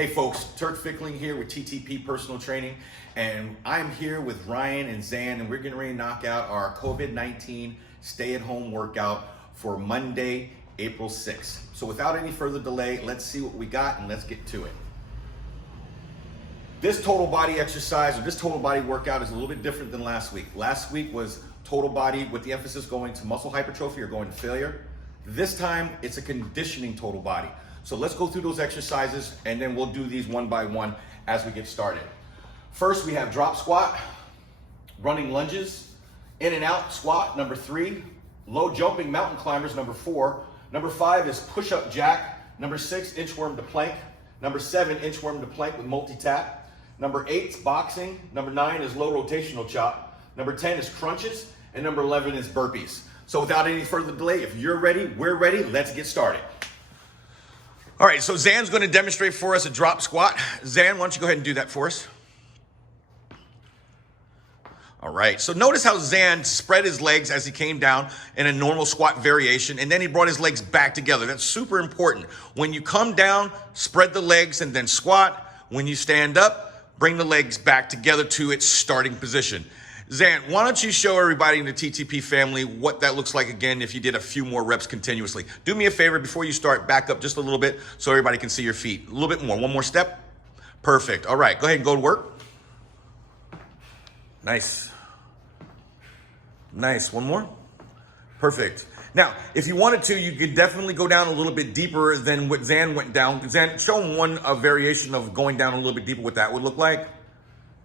Hey folks, Turk Fickling here with TTP Personal Training, and I'm here with Ryan and Zan, and we're getting ready to knock out our COVID-19 stay-at-home workout for Monday, April 6th. So without any further delay, let's see what we got and let's get to it. This total body exercise, or this total body workout, is a little bit different than last week. Last week was total body with the emphasis going to muscle hypertrophy or going to failure. This time, it's a conditioning total body. So let's go through those exercises and then we'll do these one by one as we get started. First, we have drop squat, running lunges, in and out squat, number 3, low jumping mountain climbers, number 4, number 5 is push-up jack, number 6, inchworm to plank, number 7, inchworm to plank with multi-tap, number 8 is boxing, number 9 is low rotational chop, number 10 is crunches, and number 11 is burpees. So without any further delay, if you're ready, we're ready, let's get started. All right, so Zan's going to demonstrate for us a drop squat. Zan, why don't you go ahead and do that for us? All right, so notice how Zan spread his legs as he came down in a normal squat variation, and then he brought his legs back together. That's super important. When you come down, spread the legs and then squat. When you stand up, bring the legs back together to its starting position. Zan, why don't you show everybody in the TTP family what that looks like again if you did a few more reps continuously. Do me a favor before you start, back up just a little bit so everybody can see your feet. A little bit more, one more step. Perfect, all right, go ahead and go to work. Nice. Nice, one more. Perfect. Now, if you wanted to, you could definitely go down a little bit deeper than what Zan went down. Zan, show them a variation of going down a little bit deeper, what that would look like.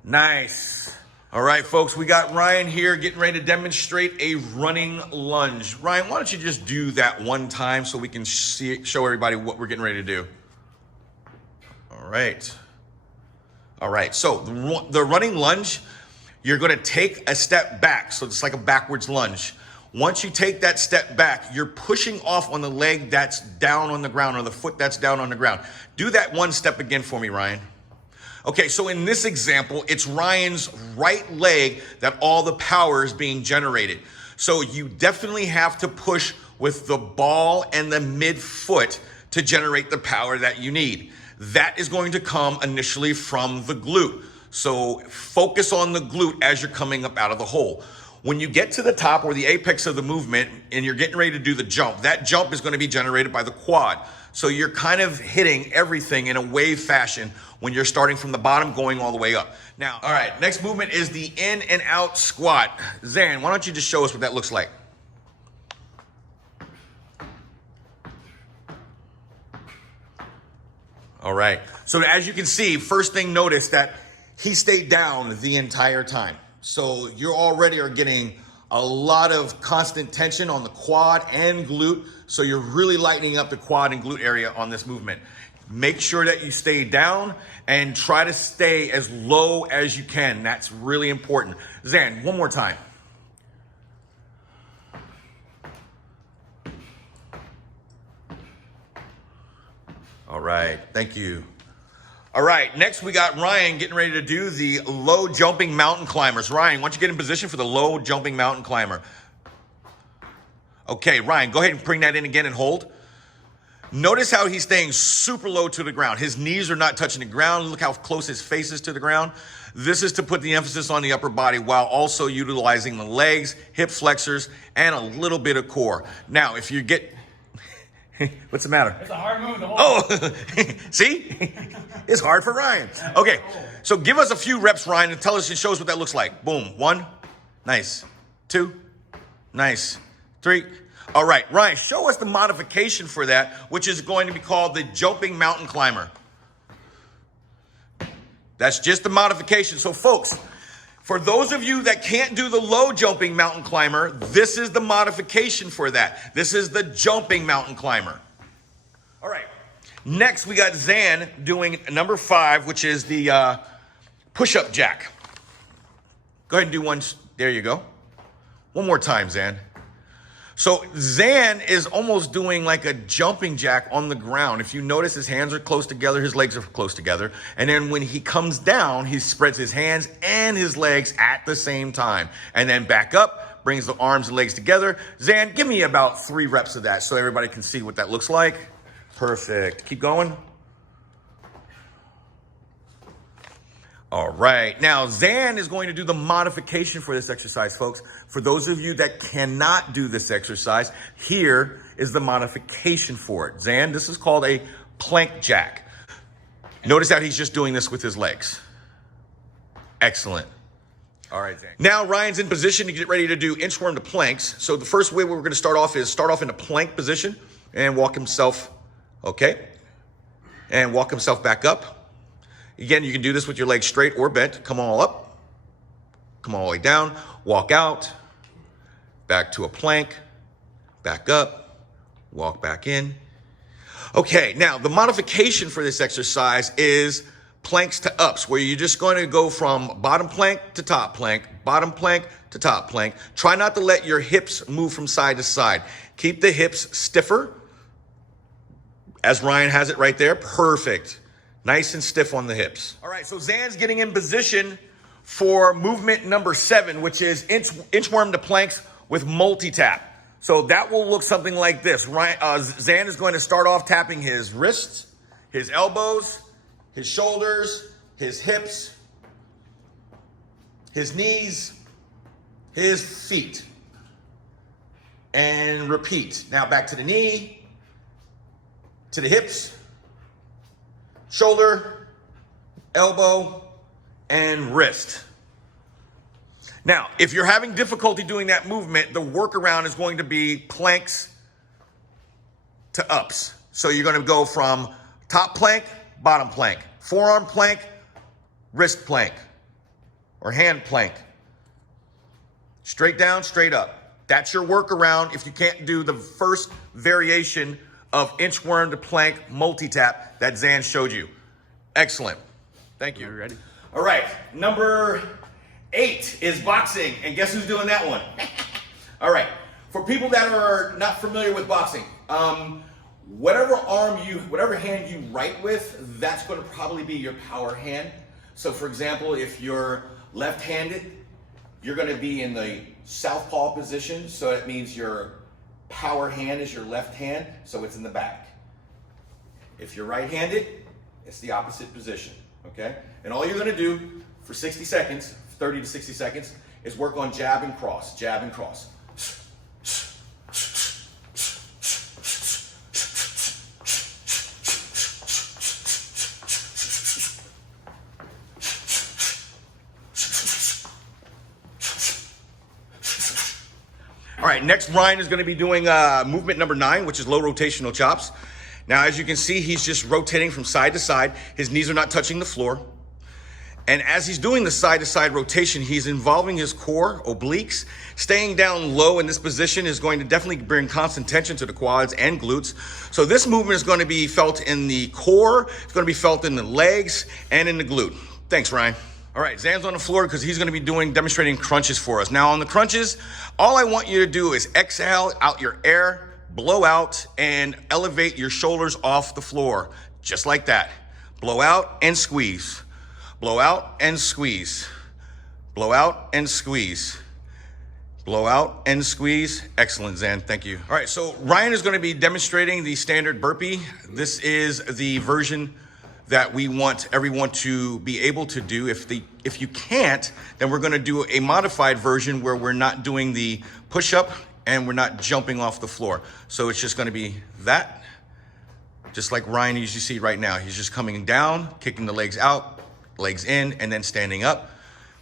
Nice. All right, folks, we got Ryan here getting ready to demonstrate a running lunge. Ryan, why don't you just do that one time so we can show everybody what we're getting ready to do. All right. All right, so the running lunge, you're gonna take a step back. So it's like a backwards lunge. Once you take that step back, you're pushing off on the leg that's down on the ground or the foot that's down on the ground. Do that one step again for me, Ryan. Okay, so in this example, it's Ryan's right leg that all the power is being generated. So you definitely have to push with the ball and the midfoot to generate the power that you need. That is going to come initially from the glute. So focus on the glute as you're coming up out of the hole. When you get to the top or the apex of the movement and you're getting ready to do the jump, that jump is going to be generated by the quad. So you're kind of hitting everything in a wave fashion when you're starting from the bottom going all the way up. Now, all right, next movement is the in and out squat. Zan, why don't you just show us what that looks like? All right, so as you can see, first thing, notice that he stayed down the entire time. So you already are getting a lot of constant tension on the quad and glute. So you're really lightening up the quad and glute area on this movement. Make sure that you stay down and try to stay as low as you can. That's really important. Zan, one more time. All right, thank you. All right, next we got Ryan getting ready to do the low jumping mountain climbers. Ryan, why don't you get in position for the low jumping mountain climber? Okay, Ryan, go ahead and bring that in again and hold. Notice how he's staying super low to the ground. His knees are not touching the ground. Look how close his face is to the ground. This is to put the emphasis on the upper body while also utilizing the legs, hip flexors, and a little bit of core. Now, if you get... What's the matter? It's a hard move to hold. Oh, see? It's hard for Ryan. Okay, so give us a few reps, Ryan, and tell us and show us what that looks like. Boom. 1, nice. 2, nice. 3. All right, Ryan, show us the modification for that, which is going to be called the jumping mountain climber. That's just the modification. So, folks, for those of you that can't do the low jumping mountain climber, this is the modification for that. This is the jumping mountain climber. All right. Next, we got Zan doing number 5, which is the push-up jack. Go ahead and do one. There you go. One more time, Zan. So Zan is almost doing like a jumping jack on the ground. If you notice, his hands are close together, his legs are close together. And then when he comes down, he spreads his hands and his legs at the same time. And then back up, brings the arms and legs together. Zan, give me about 3 reps of that so everybody can see what that looks like. Perfect. Keep going. All right. Now, Zan is going to do the modification for this exercise, folks. For those of you that cannot do this exercise, here is the modification for it. Zan, this is called a plank jack. Notice how he's just doing this with his legs. Excellent. All right, Zan. Now Ryan's in position to get ready to do inchworm to planks. So the first way we're going to start off in a plank position and walk himself, okay? And walk himself back up. Again, you can do this with your legs straight or bent. Come all up, come all the way down, walk out, back to a plank, back up, walk back in. Okay, now the modification for this exercise is planks to ups, where you're just going to go from bottom plank to top plank, bottom plank to top plank. Try not to let your hips move from side to side. Keep the hips stiffer, as Ryan has it right there. Perfect. Nice and stiff on the hips. All right, so Zan's getting in position for movement number 7, which is inchworm to planks with multi-tap. So that will look something like this. Zan is going to start off tapping his wrists, his elbows, his shoulders, his hips, his knees, his feet. And repeat. Now back to the knee, to the hips, shoulder, elbow, and wrist. Now, if you're having difficulty doing that movement, the workaround is going to be planks to ups. So you're going to go from top plank, bottom plank, forearm plank, wrist plank, or hand plank. Straight down, straight up. That's your workaround if you can't do the first variation of inchworm to plank multi-tap that Zan showed you. Excellent. Thank you. Are you ready? All right, number 8 is boxing, and guess who's doing that one? All right, for people that are not familiar with boxing, whatever hand you write with, that's going to probably be your power hand. So for example, if you're left-handed, you're going to be in the southpaw position, so that means your power hand is your left hand, so it's in the back. If you're right-handed, it's the opposite position, okay? And all you're gonna do for 60 seconds, 30 to 60 seconds, is work on jab and cross, jab and cross. All right, next Ryan is going to be doing movement number 9, which is low rotational chops. Now, as you can see, he's just rotating from side to side. His knees are not touching the floor. And as he's doing the side-to-side rotation, he's involving his core, obliques. Staying down low in this position is going to definitely bring constant tension to the quads and glutes. So this movement is going to be felt in the core, it's going to be felt in the legs, and in the glute. Thanks, Ryan. All right, Zan's on the floor because he's going to be demonstrating crunches for us. Now on the crunches, all I want you to do is exhale out your air, blow out, and elevate your shoulders off the floor. Just like that. Blow out and squeeze. Blow out and squeeze. Blow out and squeeze. Blow out and squeeze. Excellent, Zan. Thank you. All right, so Ryan is going to be demonstrating the standard burpee. This is the version that we want everyone to be able to do. If you can't, then we're going to do a modified version where we're not doing the push-up and we're not jumping off the floor. So it's just going to be that, just like Ryan as you see right now. He's just coming down, kicking the legs out, legs in, and then standing up.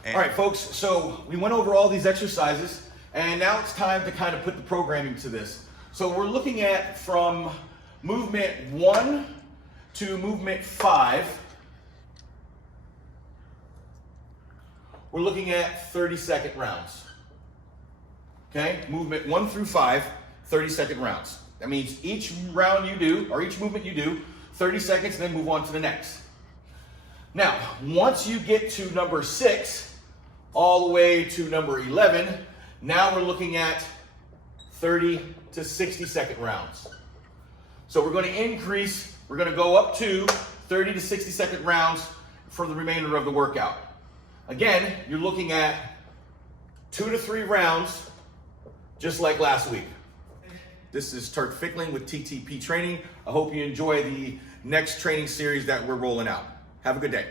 All right, folks, so we went over all these exercises, and now it's time to kind of put the programming to this. So we're looking at from movement 1 to movement 5. We're looking at 30-second rounds. Okay, movement 1 through 5, 30-second rounds. That means each round you do, or each movement you do, 30 seconds, and then move on to the next. Now, once you get to number 6, all the way to number 11, now we're looking at 30 to 60-second rounds. So we're going to increase, we're going to go up to 30 to 60-second rounds for the remainder of the workout. Again, you're looking at 2 to 3 rounds, just like last week. This is Turk Fickling with TTP Training. I hope you enjoy the next training series that we're rolling out. Have a good day.